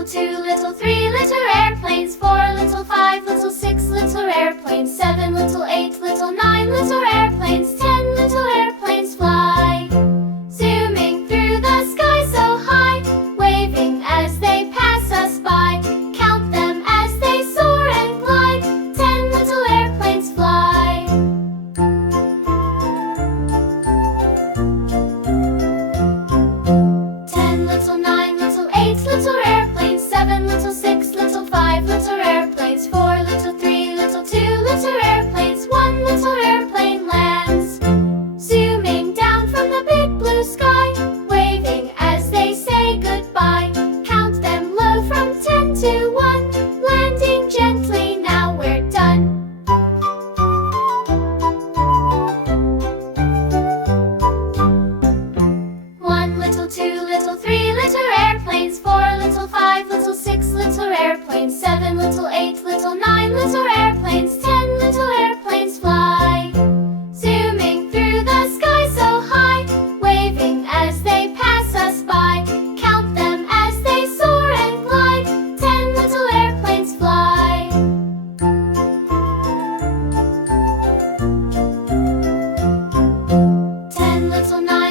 little, 2 little, 3 little airplanes, 4 little, 5 little, 6 little airplanes, 7 little, 8 little, 9 little airplanes, 10 little airplanes fly. Zooming through the sky so high, waving as they pass us by. Count them as they soar and glide, 10 little airplanes fly. 10 little, 9 little, 8 little airplanes, 7 little, 6 little, 5 little airplanes, 4 little, 3 little, 2 little airplanes, 1 little airplane lands. Zooming down from the big blue sky, waving as they say goodbye. Count them low from 10 to 1, landing gently, now we're done. 1 little, 2 little, 3 little airplanes, 4 little, 5 little, 6 little airplanes, 7 little, 8 little, 9 little airplanes, 10 little airplanes fly. Zooming through the sky so high, waving as they pass us by. Count them as they soar and glide, 10 little airplanes fly. 10 little, 9